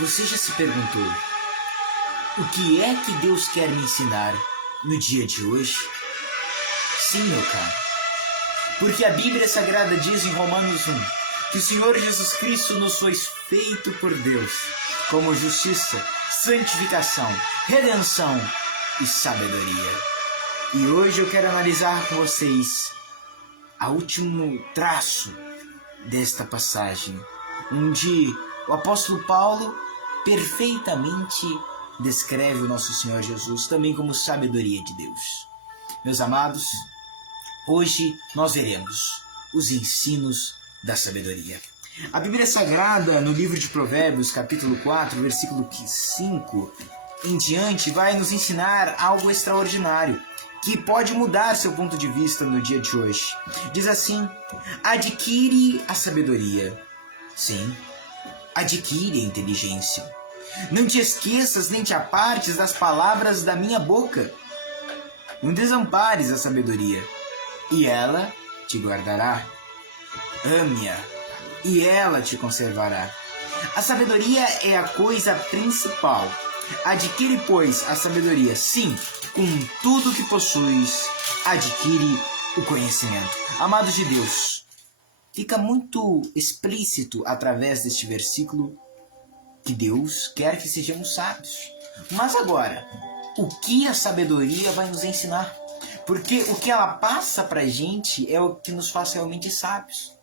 Você já se perguntou o que é que Deus quer me ensinar no dia de hoje? Sim, meu caro, porque a Bíblia Sagrada diz em Romanos 1 que o Senhor Jesus Cristo nos foi feito por Deus como justiça, santificação, redenção e sabedoria. E hoje eu quero analisar com vocês o último traço desta passagem, onde o apóstolo Paulo perfeitamente descreve o nosso Senhor Jesus também como sabedoria de Deus. Meus amados, hoje nós veremos os ensinos da sabedoria. A Bíblia Sagrada, no livro de Provérbios, capítulo 4, versículo 5 em diante, vai nos ensinar algo extraordinário, que pode mudar seu ponto de vista no dia de hoje. Diz assim: adquire a sabedoria. Sim, adquire a inteligência. Não te esqueças nem te apartes das palavras da minha boca. Não desampares a sabedoria, e ela te guardará. Ame-a, e ela te conservará. A sabedoria é a coisa principal. Adquire, pois, a sabedoria. Sim, com tudo que possuis, adquire o conhecimento. Amados de Deus, fica muito explícito através deste versículo que Deus quer que sejamos sábios. Mas agora, o que a sabedoria vai nos ensinar? Porque o que ela passa para a gente é o que nos faz realmente sábios.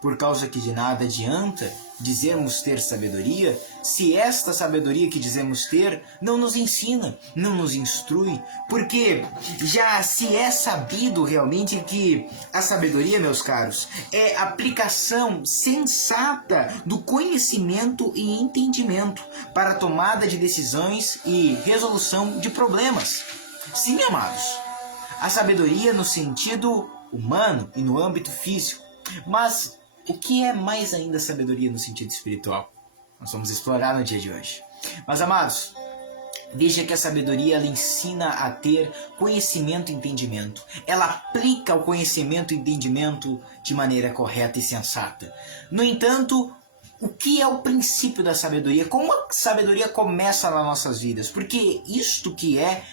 Por causa que de nada adianta dizermos ter sabedoria, se esta sabedoria que dizemos ter não nos ensina, não nos instrui. Porque já se é sabido realmente que a sabedoria, meus caros, é aplicação sensata do conhecimento e entendimento para a tomada de decisões e resolução de problemas. Sim, amados, a sabedoria no sentido humano e no âmbito físico, mas o que é mais ainda sabedoria no sentido espiritual? Nós vamos explorar no dia de hoje. Mas, amados, veja que a sabedoria ela ensina a ter conhecimento e entendimento. Ela aplica o conhecimento e entendimento de maneira correta e sensata. No entanto, o que é o princípio da sabedoria? Como a sabedoria começa nas nossas vidas? Porque isto que é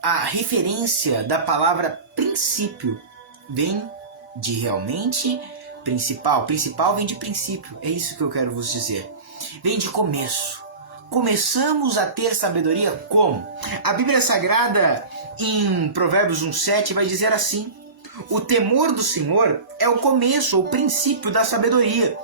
a referência da palavra princípio vem de realmente principal. Principal vem de princípio. É isso que eu quero vos dizer. Vem de começo. Começamos a ter sabedoria como? A Bíblia Sagrada, em Provérbios 1,7, vai dizer assim: o temor do Senhor é o começo, o princípio da sabedoria.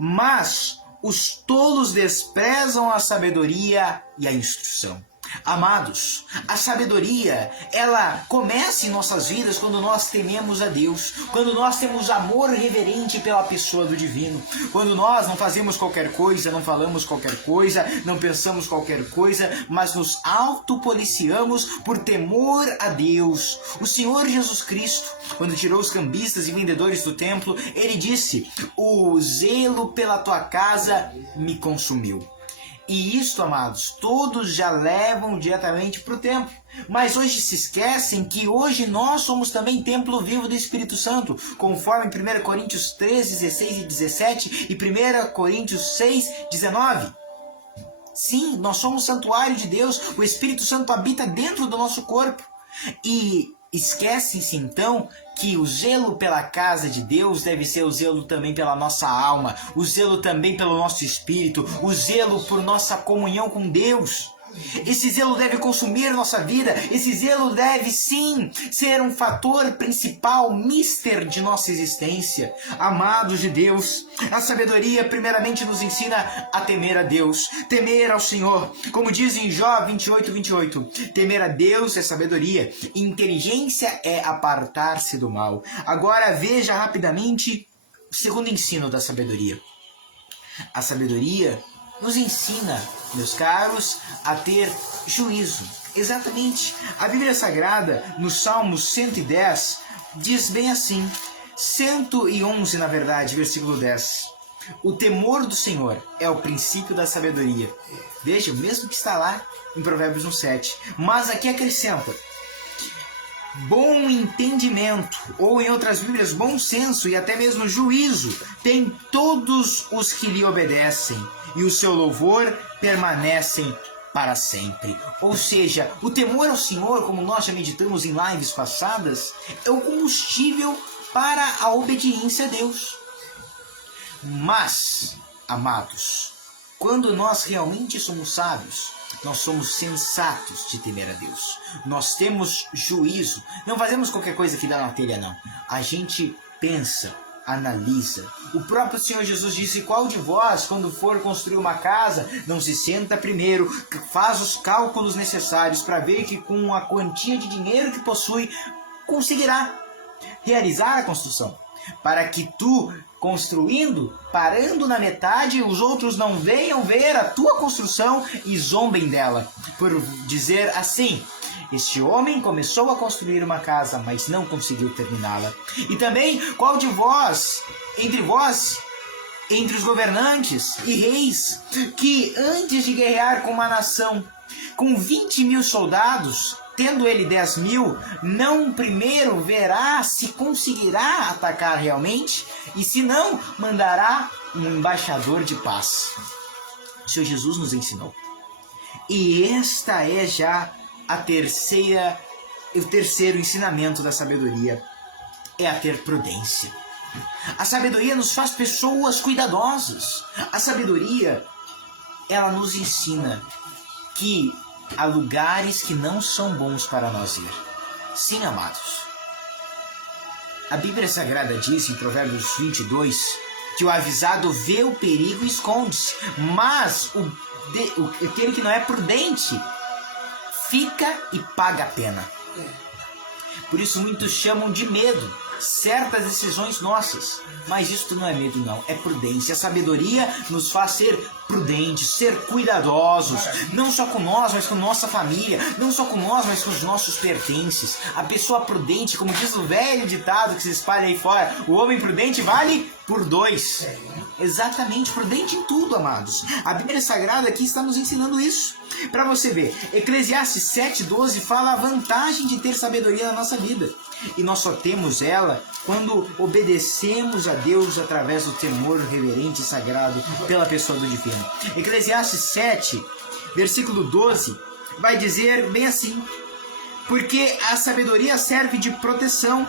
Mas os tolos desprezam a sabedoria e a instrução. Amados, a sabedoria, ela começa em nossas vidas quando nós tememos a Deus, quando nós temos amor reverente pela pessoa do divino, quando nós não fazemos qualquer coisa, não falamos qualquer coisa, não pensamos qualquer coisa, mas nos autopoliciamos por temor a Deus. O Senhor Jesus Cristo, quando tirou os cambistas e vendedores do templo, ele disse: o zelo pela tua casa me consumiu. E isto, amados, todos já levam diretamente para o templo. Mas hoje se esquecem que hoje nós somos também templo vivo do Espírito Santo, conforme 1 Coríntios 3, 16 e 17 e 1 Coríntios 6, 19. Sim, nós somos santuário de Deus, o Espírito Santo habita dentro do nosso corpo. E esquecem-se então que o zelo pela casa de Deus deve ser o zelo também pela nossa alma, o zelo também pelo nosso espírito, o zelo por nossa comunhão com Deus. Esse zelo deve consumir nossa vida, esse zelo deve sim ser um fator principal, mister de nossa existência. Amados de Deus, a sabedoria primeiramente nos ensina a temer a Deus, temer ao Senhor. Como diz em Jó 28, temer a Deus é sabedoria, inteligência é apartar-se do mal. Agora veja rapidamente o segundo ensino da sabedoria. A sabedoria nos ensina, meus caros, a ter juízo. Exatamente. A Bíblia Sagrada, no Salmo 110, diz bem assim, 111 na verdade, versículo 10. O temor do Senhor é o princípio da sabedoria. Veja, o mesmo que está lá em Provérbios 1,7. Mas aqui acrescenta: bom entendimento, ou em outras Bíblias, bom senso e até mesmo juízo, tem todos os que lhe obedecem. e o seu louvor permanecem para sempre. Ou seja, o temor ao Senhor, como nós já meditamos em lives passadas, é o combustível para a obediência a Deus. Mas, amados, quando nós realmente somos sábios, nós somos sensatos de temer a Deus. Nós temos juízo. Não fazemos qualquer coisa que dá na telha, não. A gente pensa, analisa. O próprio Senhor Jesus disse: qual de vós, quando for construir uma casa, não se senta primeiro, faz os cálculos necessários para ver que com a quantia de dinheiro que possui, conseguirá realizar a construção, para que tu, construindo, parando na metade, os outros não venham ver a tua construção e zombem dela, por dizer assim: este homem começou a construir uma casa, mas não conseguiu terminá-la. E também, qual de vós, entre os governantes e reis, que antes de guerrear com uma nação, com 20.000 soldados, tendo ele 10.000, não primeiro verá se conseguirá atacar realmente, e se não, mandará um embaixador de paz. O Senhor Jesus nos ensinou. E esta é já o terceiro ensinamento da sabedoria, é a ter prudência. A sabedoria nos faz pessoas cuidadosas. A sabedoria, ela nos ensina que há lugares que não são bons para nós ir. Sim, amados. A Bíblia Sagrada diz em Provérbios 22 que o avisado vê o perigo e esconde-se, mas aquele que não é prudente fica e paga a pena. Por isso muitos chamam de medo certas decisões nossas, mas isso não é medo, não, é prudência. A sabedoria nos faz ser prudentes, ser cuidadosos, não só com nós, mas com nossa família, não só com nós, mas com os nossos pertences. A pessoa prudente, como diz o velho ditado que se espalha aí fora, o homem prudente vale por 2. Exatamente, prudente em tudo, amados. A Bíblia Sagrada aqui está nos ensinando isso. Para você ver, Eclesiastes 7:12 fala a vantagem de ter sabedoria na nossa vida. E nós só temos ela quando obedecemos a Deus através do temor reverente e sagrado pela pessoa do Divino. Eclesiastes 7, versículo 12, vai dizer bem assim: porque a sabedoria serve de proteção,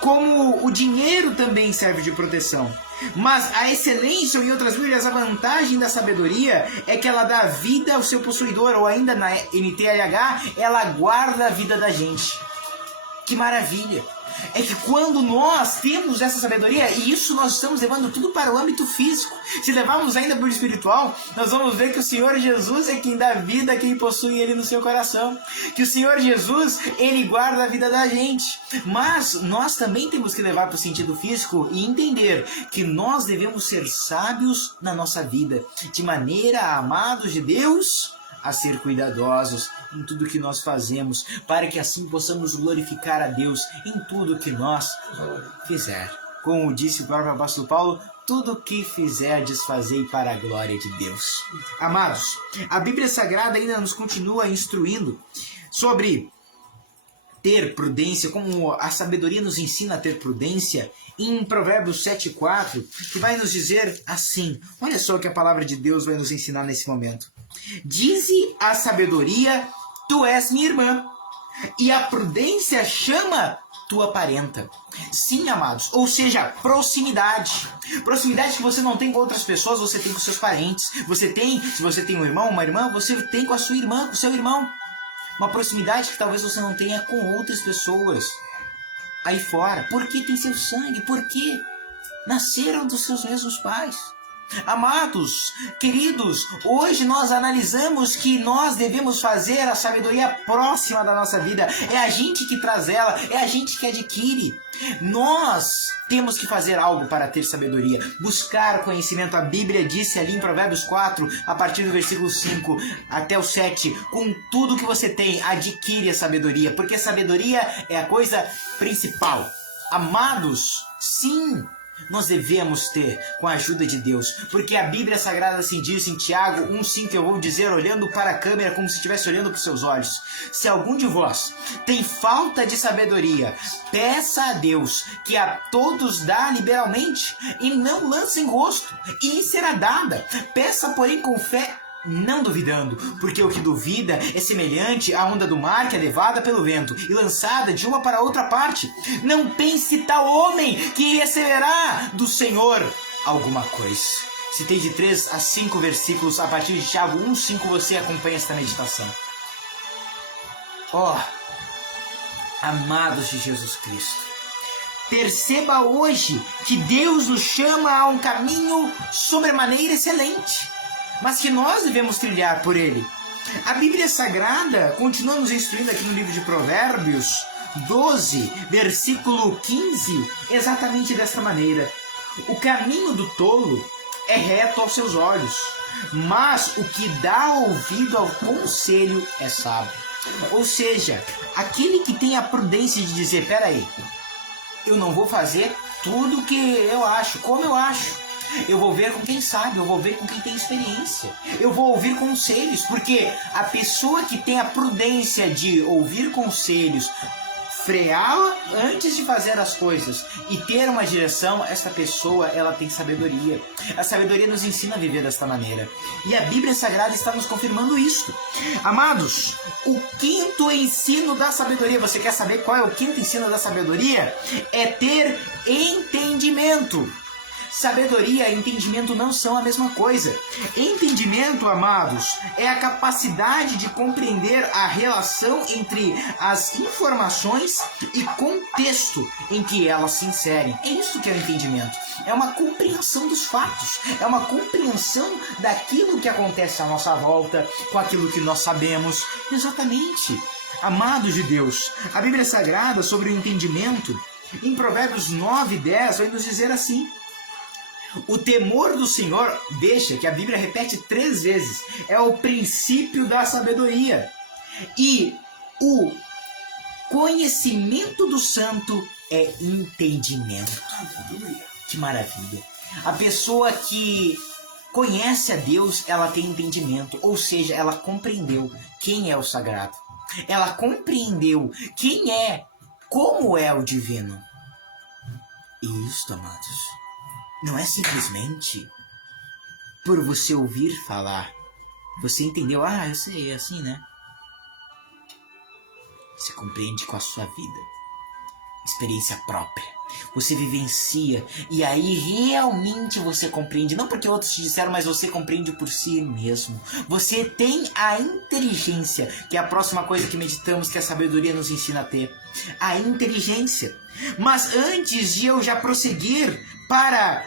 como o dinheiro também serve de proteção. Mas a excelência, ou em outras Bíblias, a vantagem da sabedoria é que ela dá vida ao seu possuidor, ou ainda na NTLH, ela guarda a vida da gente. Que maravilha! É que quando nós temos essa sabedoria, e isso nós estamos levando tudo para o âmbito físico, se levarmos ainda para o espiritual, nós vamos ver que o Senhor Jesus é quem dá vida a quem possui Ele no seu coração. Que o Senhor Jesus, Ele guarda a vida da gente. Mas nós também temos que levar para o sentido físico e entender que nós devemos ser sábios na nossa vida, de maneira, amados de Deus, a ser cuidadosos em tudo que nós fazemos, para que assim possamos glorificar a Deus em tudo que nós fizer. Como disse o próprio apóstolo Paulo, tudo que fizerdes, fazei para a glória de Deus. Amados, a Bíblia Sagrada ainda nos continua instruindo sobre ter prudência, como a sabedoria nos ensina a ter prudência, em Provérbios 7:4, que vai nos dizer assim, olha só o que a palavra de Deus vai nos ensinar nesse momento. Dize a sabedoria, tu és minha irmã, e a prudência chama tua parenta. Sim, amados, ou seja, proximidade. Proximidade que você não tem com outras pessoas, você tem com seus parentes. Você tem, se você tem um irmão, uma irmã, você tem com a sua irmã, com o seu irmão. Uma proximidade que talvez você não tenha com outras pessoas aí fora. Porque tem seu sangue, porque nasceram dos seus mesmos pais. Amados, queridos, hoje nós analisamos que nós devemos fazer a sabedoria próxima da nossa vida. É a gente que traz ela, é a gente que adquire. Nós temos que fazer algo para ter sabedoria, buscar conhecimento. A Bíblia disse ali em Provérbios 4, a partir do versículo 5 até o 7, com tudo que você tem, adquire a sabedoria, porque a sabedoria é a coisa principal. Amados, sim, nós devemos ter com a ajuda de Deus, porque a Bíblia Sagrada assim diz em Tiago 1,5, eu vou dizer olhando para a câmera como se estivesse olhando para os seus olhos: se algum de vós tem falta de sabedoria, peça a Deus, que a todos dá liberalmente, e não lance em rosto, e lhe será dada. Peça, porém, com fé, não duvidando, porque o que duvida é semelhante à onda do mar que é levada pelo vento e lançada de uma para outra parte. Não pense tal homem que receberá do Senhor alguma coisa. Citei de 3 a 5 versículos a partir de Tiago 1,5, você acompanha esta meditação. Amados de Jesus Cristo, perceba hoje que Deus nos chama a um caminho sobremaneira excelente, mas que nós devemos trilhar por ele. A Bíblia Sagrada continua nos instruindo aqui no livro de Provérbios 12, versículo 15, exatamente desta maneira: o caminho do tolo é reto aos seus olhos, mas o que dá ouvido ao conselho é sábio. Ou seja, aquele que tem a prudência de dizer: peraí, eu não vou fazer tudo que eu acho, como eu acho. Eu vou ver com quem sabe, eu vou ver com quem tem experiência. Eu vou ouvir conselhos, porque a pessoa que tem a prudência de ouvir conselhos, freá-la antes de fazer as coisas e ter uma direção, esta pessoa, ela tem sabedoria. A sabedoria nos ensina a viver desta maneira. E a Bíblia Sagrada está nos confirmando isso. Amados, o quinto ensino da sabedoria, você quer saber qual é o quinto ensino da sabedoria? É ter entendimento. Sabedoria e entendimento não são a mesma coisa. Entendimento, amados, é a capacidade de compreender a relação entre as informações e contexto em que elas se inserem. É isso que é o entendimento. É uma compreensão dos fatos. É uma compreensão daquilo que acontece à nossa volta, com aquilo que nós sabemos. Exatamente. Amados de Deus, a Bíblia Sagrada sobre o entendimento, em Provérbios 9:10, vai nos dizer assim: o temor do Senhor, deixa que a Bíblia repete 3 vezes, é o princípio da sabedoria. E o conhecimento do santo é entendimento. Que maravilha. A pessoa que conhece a Deus, ela tem entendimento, ou seja, ela compreendeu quem é o sagrado. Ela compreendeu quem é, como é o divino. E isto, amados, não é simplesmente por você ouvir falar. Você entendeu? Eu sei, é assim, né? Você compreende com a sua vida. Experiência própria. Você vivencia e aí realmente você compreende. Não porque outros te disseram, mas você compreende por si mesmo. Você tem a inteligência, que é a próxima coisa que meditamos, que a sabedoria nos ensina a ter. A inteligência. Mas antes de eu já prosseguir para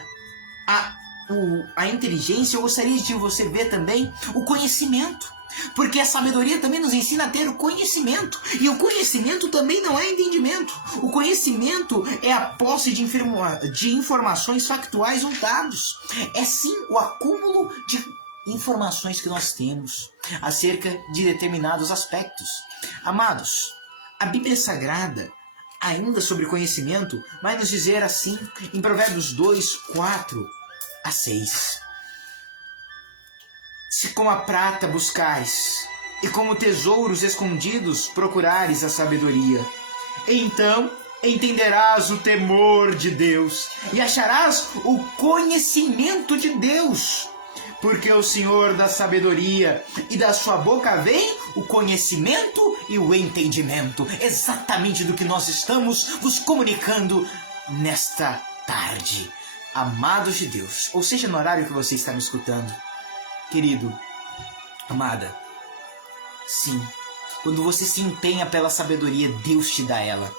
a inteligência, eu gostaria de você ver também o conhecimento. Porque a sabedoria também nos ensina a ter o conhecimento. E o conhecimento também não é entendimento. O conhecimento é a posse de informações factuais ou dados. É sim o acúmulo de informações que nós temos acerca de determinados aspectos. Amados, a Bíblia Sagrada, ainda sobre conhecimento, vai nos dizer assim em Provérbios 2, 4 a 6. Se com a prata buscais, e como tesouros escondidos procurares a sabedoria, então entenderás o temor de Deus, e acharás o conhecimento de Deus. Porque o Senhor dá sabedoria, e da sua boca vem o conhecimento e o entendimento. Exatamente do que nós estamos vos comunicando nesta tarde. Amados de Deus, ou seja, no horário que você está me escutando, querido, amada, sim, quando você se empenha pela sabedoria, Deus te dá ela.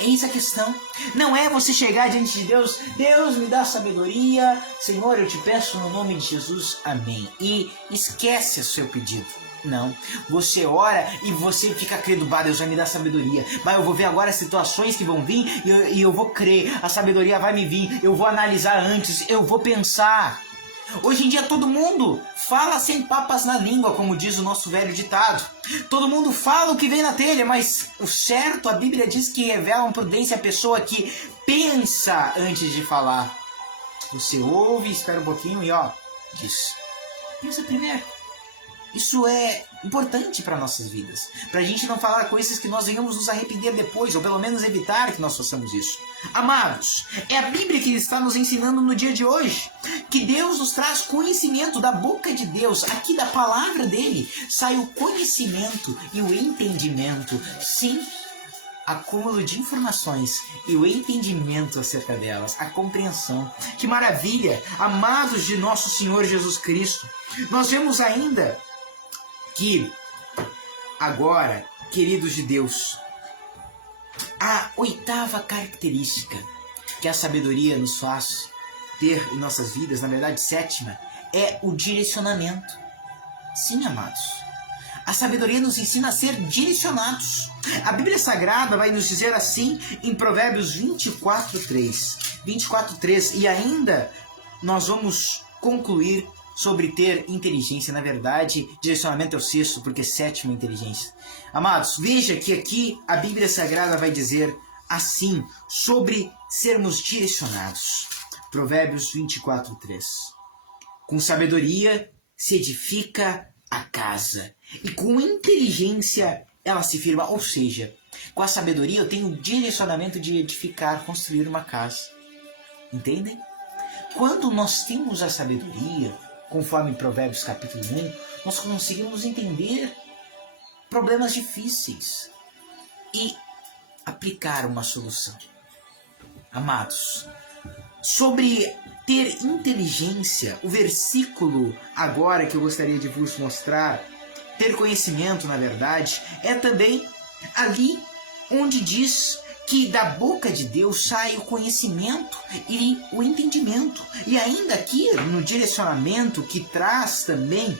Eis a questão. Não é você chegar diante de Deus: Deus, me dá sabedoria, Senhor, eu te peço no nome de Jesus, amém, e esquece o seu pedido. Não, você ora e você fica crendo: Deus vai me dar sabedoria, mas eu vou ver agora as situações que vão vir e eu vou crer, a sabedoria vai me vir, eu vou analisar antes, eu vou pensar. Hoje em dia todo mundo fala sem papas na língua, como diz o nosso velho ditado. Todo mundo fala o que vem na telha, mas o certo, a Bíblia diz que revela uma prudência a pessoa que pensa antes de falar. Você ouve, espera um pouquinho e diz. Pensa primeiro. Isso é importante para nossas vidas. Para a gente não falar coisas que nós venhamos nos arrepender depois, ou pelo menos evitar que nós façamos isso. Amados, é a Bíblia que está nos ensinando no dia de hoje. Que Deus nos traz conhecimento da boca de Deus. Aqui da palavra dele sai o conhecimento e o entendimento. Sim, acúmulo de informações e o entendimento acerca delas, a compreensão. Que maravilha, amados de nosso Senhor Jesus Cristo. Nós vemos ainda que agora, queridos de Deus, a oitava característica que a sabedoria nos faz ter em nossas vidas, na verdade sétima, é o direcionamento. Sim, amados. A sabedoria nos ensina a ser direcionados. A Bíblia Sagrada vai nos dizer assim em Provérbios 24:3. E ainda nós vamos concluir sobre ter inteligência. Na verdade, direcionamento é o sexto, porque sétimo é inteligência. Amados, veja que aqui a Bíblia Sagrada vai dizer assim sobre sermos direcionados. Provérbios 24:3. Com sabedoria se edifica a casa, e com inteligência ela se firma. Ou seja, com a sabedoria eu tenho o direcionamento de edificar, construir uma casa. Entendem? Quando nós temos a sabedoria, conforme Provérbios capítulo 1, nós conseguimos entender problemas difíceis e aplicar uma solução. Amados, sobre ter inteligência, o versículo agora que eu gostaria de vos mostrar, ter conhecimento, na verdade, é também ali onde diz que da boca de Deus sai o conhecimento e o entendimento. E ainda aqui no direcionamento que traz também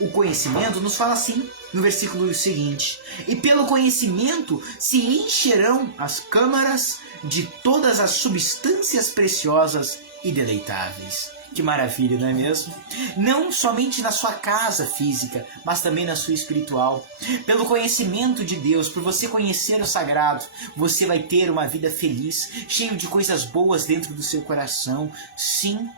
o conhecimento, nos fala assim no versículo seguinte: e pelo conhecimento se encherão as câmaras de todas as substâncias preciosas e deleitáveis. Que maravilha, não é mesmo? Não somente na sua casa física, mas também na sua espiritual. Pelo conhecimento de Deus, por você conhecer o sagrado, você vai ter uma vida feliz, cheio de coisas boas dentro do seu coração. Sim,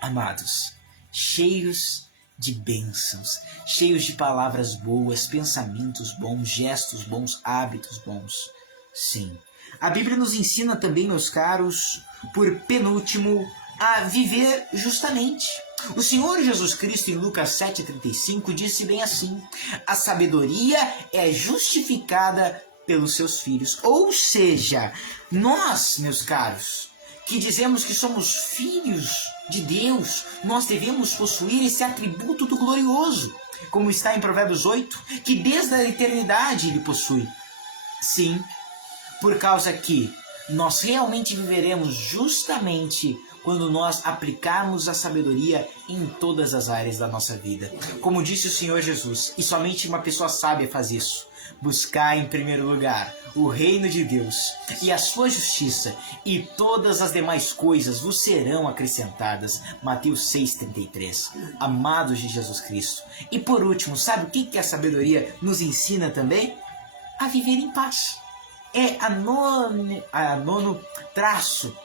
amados, cheios de bênçãos, cheios de palavras boas, pensamentos bons, gestos bons, hábitos bons. Sim. A Bíblia nos ensina também, meus caros, por penúltimo, a viver justamente. O Senhor Jesus Cristo em Lucas 7,35 disse bem assim: a sabedoria é justificada pelos seus filhos. Ou seja, nós, meus caros, que dizemos que somos filhos de Deus, nós devemos possuir esse atributo do glorioso, como está em Provérbios 8, que desde a eternidade ele possui. Sim, por causa que nós realmente viveremos justamente quando nós aplicarmos a sabedoria em todas as áreas da nossa vida. Como disse o Senhor Jesus, e somente uma pessoa sábia faz isso: buscar em primeiro lugar o reino de Deus e a sua justiça, e todas as demais coisas vos serão acrescentadas. Mateus 6,33. Amados de Jesus Cristo. E por último, sabe o que a sabedoria nos ensina também? A viver em paz. É a nono traço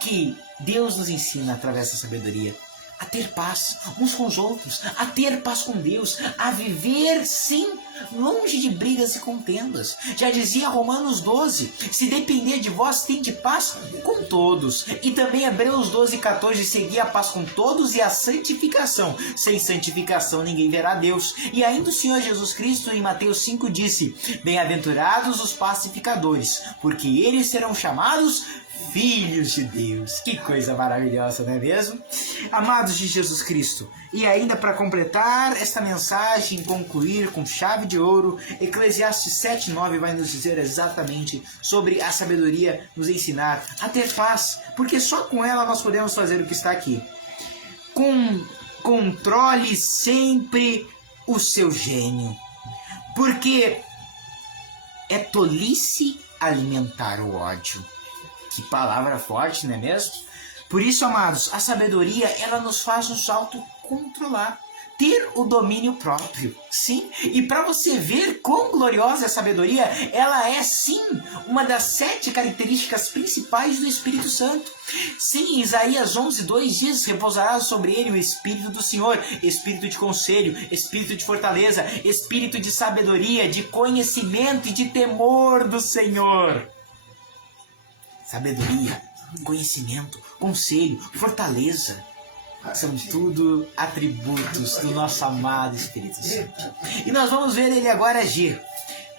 que Deus nos ensina através da sabedoria. A ter paz uns com os outros, a ter paz com Deus, a viver, sim, longe de brigas e contendas. Já dizia Romanos 12, se depender de vós, tende paz com todos. E também Hebreus 12,14, seguir a paz com todos e a santificação. Sem santificação ninguém verá Deus. E ainda o Senhor Jesus Cristo em Mateus 5 disse: bem-aventurados os pacificadores, porque eles serão chamados filhos de Deus. Que coisa maravilhosa, não é mesmo? Amados de Jesus Cristo, e ainda para completar esta mensagem, concluir com chave de ouro, Eclesiastes 7,9 vai nos dizer exatamente sobre a sabedoria nos ensinar a ter paz, porque só com ela nós podemos fazer o que está aqui. Controle sempre o seu gênio, porque é tolice alimentar o ódio. Que palavra forte, não é mesmo? Por isso, amados, a sabedoria, ela nos faz nos autocontrolar. ter o domínio próprio. Sim, e para você ver quão gloriosa é a sabedoria, ela é sim uma das 7 características principais do Espírito Santo. Sim, Isaías 11:2 diz: repousará sobre ele o Espírito do Senhor, Espírito de conselho, Espírito de fortaleza, Espírito de sabedoria, de conhecimento e de temor do Senhor. Sabedoria, conhecimento, conselho, fortaleza, são tudo atributos do nosso amado Espírito Santo. E nós vamos ver ele agora agir.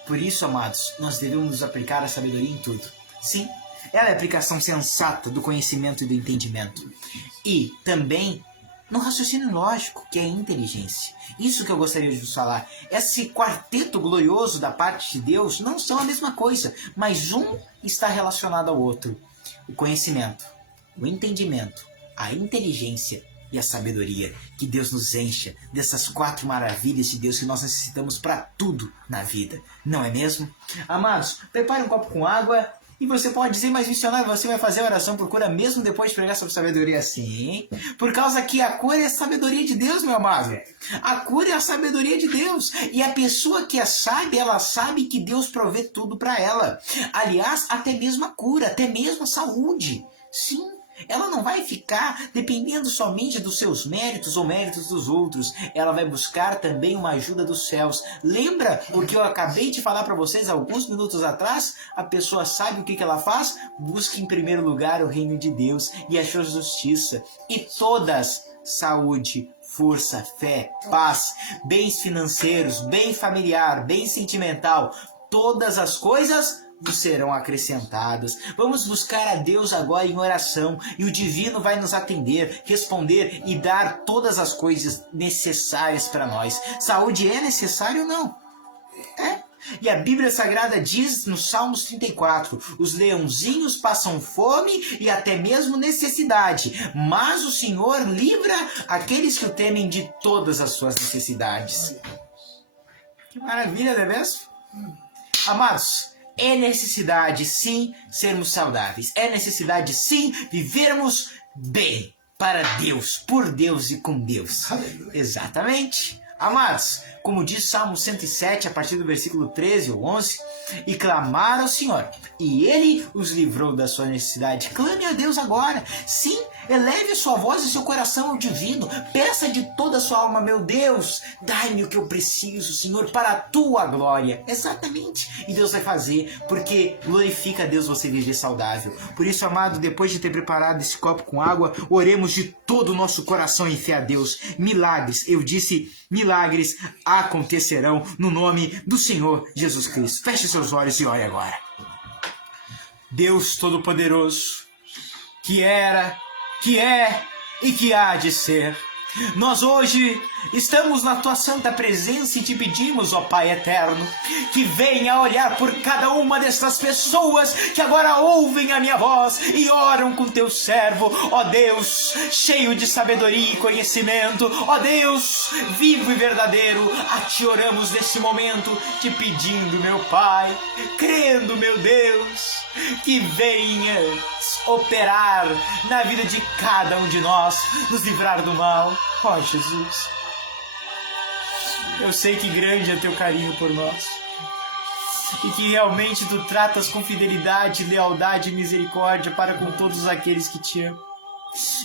Por isso, amados, nós devemos nos aplicar a sabedoria em tudo. Sim, ela é a aplicação sensata do conhecimento e do entendimento. E também no raciocínio lógico, que é a inteligência. Isso que eu gostaria de vos falar. Esse quarteto glorioso da parte de Deus não são a mesma coisa, mas um está relacionado ao outro. O conhecimento, o entendimento, a inteligência e a sabedoria. Que Deus nos encha dessas 4 maravilhas de Deus que nós necessitamos para tudo na vida. Não é mesmo? Amados, prepare um copo com água. E você pode dizer: mas missionário, você vai fazer a oração por cura mesmo depois de pregar sobre sabedoria? Sim, por causa que a cura é a sabedoria de Deus, meu amado. A cura é a sabedoria de Deus. E a pessoa que é sábia, ela sabe que Deus provê tudo para ela. Aliás, até mesmo a cura, até mesmo a saúde. Sim. Ela não vai ficar dependendo somente dos seus méritos ou méritos dos outros. Ela vai buscar também uma ajuda dos céus. Lembra o que eu acabei de falar para vocês alguns minutos atrás? A pessoa sabe o que ela faz? Busca em primeiro lugar o reino de Deus e a sua justiça. E todas, saúde, força, fé, paz, bens financeiros, bem familiar, bem sentimental, todas as coisas nos serão acrescentadas. Vamos buscar a Deus agora em oração e o divino vai nos atender, responder e dar todas as coisas necessárias para nós. Saúde é necessário ou não? É. E a Bíblia Sagrada diz no Salmos 34: os leãozinhos passam fome e até mesmo necessidade, mas o Senhor livra aqueles que o temem de todas as suas necessidades. Que maravilha, não é mesmo? Amados, é necessidade, sim, sermos saudáveis. É necessidade, sim, vivermos bem para Deus, por Deus e com Deus. Aleluia. Exatamente. Amados, como diz Salmo 107, a partir do versículo 13 ou 11, e clamaram ao Senhor, e Ele os livrou da sua necessidade. Clame a Deus agora. Sim, eleve a sua voz e seu coração ao divino. Peça de toda a sua alma: meu Deus, dai-me o que eu preciso, Senhor, para a tua glória. Exatamente. E Deus vai fazer, porque glorifica a Deus você viver saudável. Por isso, amado, depois de ter preparado esse copo com água, oremos de todo o nosso coração em fé a Deus. Milagres, eu disse, milagres acontecerão no nome do Senhor Jesus Cristo. Feche seus olhos e ore agora. Deus Todo-Poderoso, que era, que é e que há de ser, nós hoje estamos na Tua santa presença e te pedimos, ó Pai eterno, que venha olhar por cada uma dessas pessoas que agora ouvem a minha voz e oram com Teu servo, ó Deus, cheio de sabedoria e conhecimento, ó Deus, vivo e verdadeiro. A Ti oramos nesse momento, te pedindo, meu Pai, crendo, meu Deus, que venhas operar na vida de cada um de nós, nos livrar do mal. Ó Jesus, eu sei que grande é Teu carinho por nós e que realmente Tu tratas com fidelidade, lealdade e misericórdia para com todos aqueles que Te amam.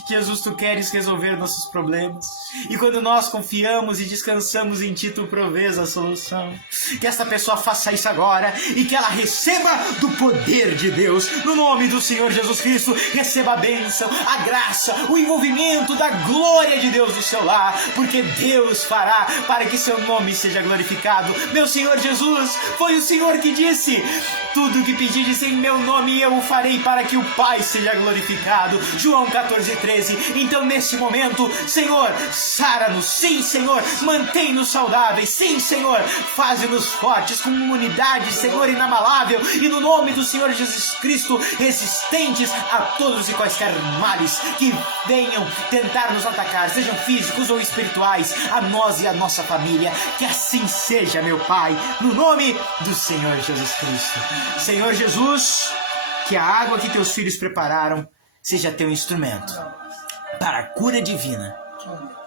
Jesus, Tu queres resolver nossos problemas, e quando nós confiamos e descansamos em Ti, Tu provês a solução. Que essa pessoa faça isso agora e que ela receba do poder de Deus, no nome do Senhor Jesus Cristo. Receba a bênção, a graça, o envolvimento da glória de Deus no seu lar, porque Deus fará para que Seu nome seja glorificado. Meu Senhor Jesus, foi o Senhor que disse: tudo o que pedires em meu nome eu o farei para que o Pai seja glorificado. João 14:13. Então nesse momento, Senhor, sara-nos, sim, Senhor, mantém-nos saudáveis, sim, Senhor, faze-nos fortes com imunidade, Senhor, inabalável, e no nome do Senhor Jesus Cristo, resistentes a todos e quaisquer males que venham tentar nos atacar, sejam físicos ou espirituais, a nós e a nossa família. Que assim seja, meu Pai, no nome do Senhor Jesus Cristo. Senhor Jesus, que a água que Teus filhos prepararam seja Teu instrumento para a cura divina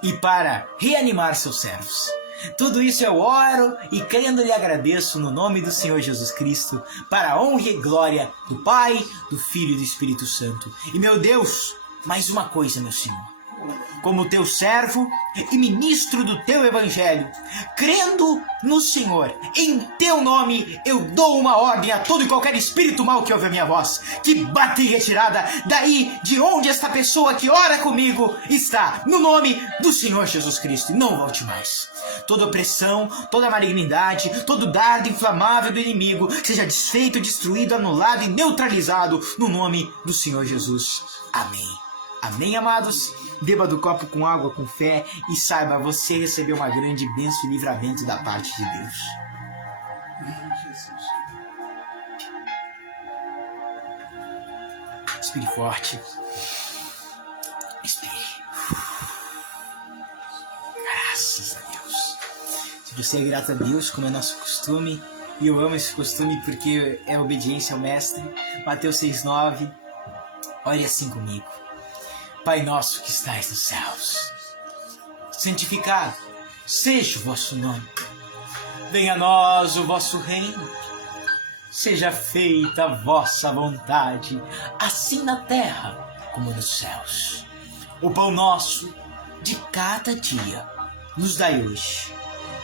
e para reanimar seus servos. Tudo isso eu oro e crendo lhe agradeço no nome do Senhor Jesus Cristo, para a honra e glória do Pai, do Filho e do Espírito Santo. E meu Deus, mais uma coisa, meu Senhor. Como teu servo e ministro do teu evangelho, crendo no Senhor, em teu nome eu dou uma ordem a todo e qualquer espírito mau que ouve a minha voz, que bate em retirada daí de onde esta pessoa que ora comigo está, no nome do Senhor Jesus Cristo, e não volte mais. Toda opressão, toda malignidade, todo dardo inflamável do inimigo seja desfeito, destruído, anulado e neutralizado no nome do Senhor Jesus. Amém. Amém, amados? Beba do copo com água com fé e saiba, você recebeu uma grande bênção e livramento da parte de Deus. Respire forte. Respire. Graças a Deus. Se você é grato a Deus, como é nosso costume, e eu amo esse costume porque é obediência ao Mestre, Mateus 6,9, ore assim comigo. Pai nosso que estais nos céus, santificado seja o vosso nome. Venha a nós o vosso reino. Seja feita a vossa vontade, assim na terra como nos céus. O pão nosso de cada dia nos dai hoje.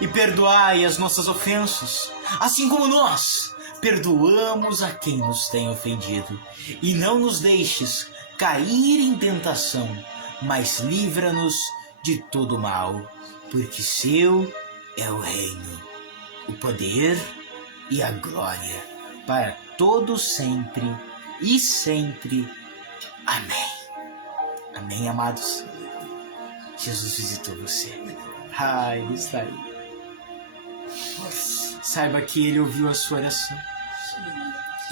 E perdoai as nossas ofensas, assim como nós perdoamos a quem nos tem ofendido. E não nos deixes cair em tentação, mas livra-nos de todo mal, porque seu é o reino, o poder e a glória, para todos sempre e sempre. Amém. Amém, amados? Jesus visitou você. Ele está aí. Saiba que Ele ouviu a sua oração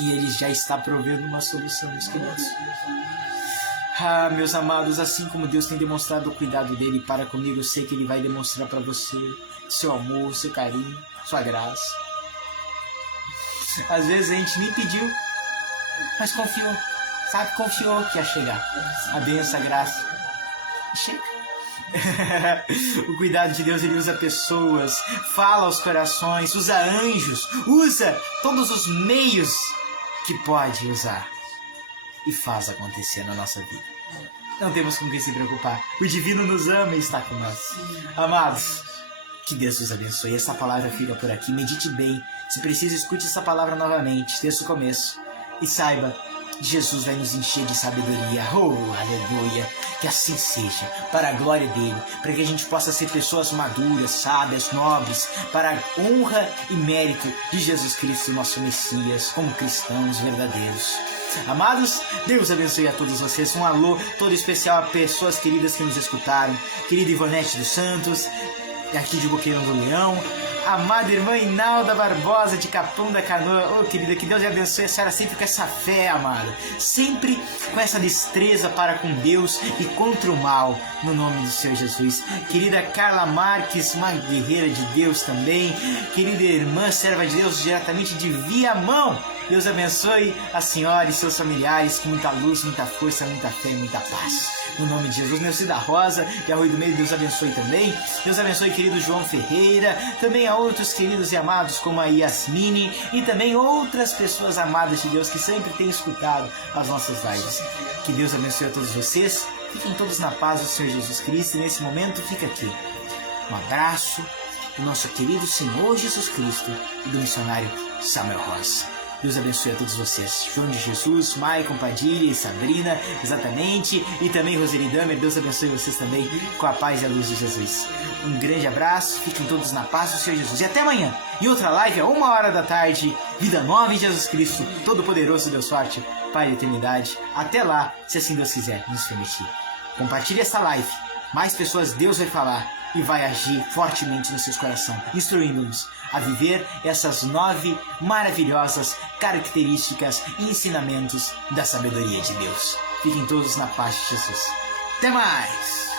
e Ele já está provendo uma solução, meus queridos. Meus amados, assim como Deus tem demonstrado o cuidado dele para comigo, eu sei que Ele vai demonstrar para você seu amor, seu carinho, sua graça. Às vezes a gente nem pediu, mas confiou, sabe? Confiou que ia chegar a bênção, a graça. Chega. O cuidado de Deus, Ele usa pessoas, fala aos corações, usa anjos, usa todos os meios que pode usar. E faz acontecer na nossa vida. Não temos com quem se preocupar. O divino nos ama e está com nós. Amados, que Deus os abençoe. Essa palavra fica por aqui. Medite bem. Se precisa, escute essa palavra novamente, desde o começo. E saiba, Jesus vai nos encher de sabedoria. Aleluia. Que assim seja, para a glória dele. Para que a gente possa ser pessoas maduras, sábias, nobres. Para a honra e mérito de Jesus Cristo, nosso Messias. Como cristãos verdadeiros. Amados, Deus abençoe a todos vocês. Um alô todo especial a pessoas queridas que nos escutaram. Querida Ivonete dos Santos, aqui de Boqueirão do Leão. Amada irmã Inalda Barbosa de Capão da Canoa. Querida, que Deus abençoe a senhora sempre com essa fé, amada. Sempre com essa destreza para com Deus e contra o mal, no nome do Senhor Jesus. Querida Carla Marques, uma guerreira de Deus também. Querida irmã, serva de Deus, diretamente de Viamão. Deus abençoe a senhora e seus familiares com muita luz, muita força, muita fé e muita paz. No nome de Jesus, Neuci da Rosa, de Arroio do Meio, Deus abençoe também. Deus abençoe querido João Ferreira, também a outros queridos e amados como a Yasmine e também outras pessoas amadas de Deus que sempre têm escutado as nossas lives. Que Deus abençoe a todos vocês. Fiquem todos na paz do Senhor Jesus Cristo e nesse momento fica aqui um abraço do nosso querido Senhor Jesus Cristo e do missionário Samuel Rosa. Deus abençoe a todos vocês. João de Jesus, Maicon Padilha e Sabrina, exatamente. E também Roseli Damer. Deus abençoe vocês também com a paz e a luz de Jesus. Um grande abraço. Fiquem todos na paz do Senhor Jesus. E até amanhã. E outra live, 1h da tarde. Vida nova em Jesus Cristo. Todo-Poderoso Deus Forte. Pai da eternidade. Até lá, se assim Deus quiser nos permitir. Compartilhe essa live. Mais pessoas Deus vai falar e vai agir fortemente nos seus corações, instruindo-nos a viver essas 9 maravilhosas características e ensinamentos da sabedoria de Deus. Fiquem todos na paz de Jesus. Até mais!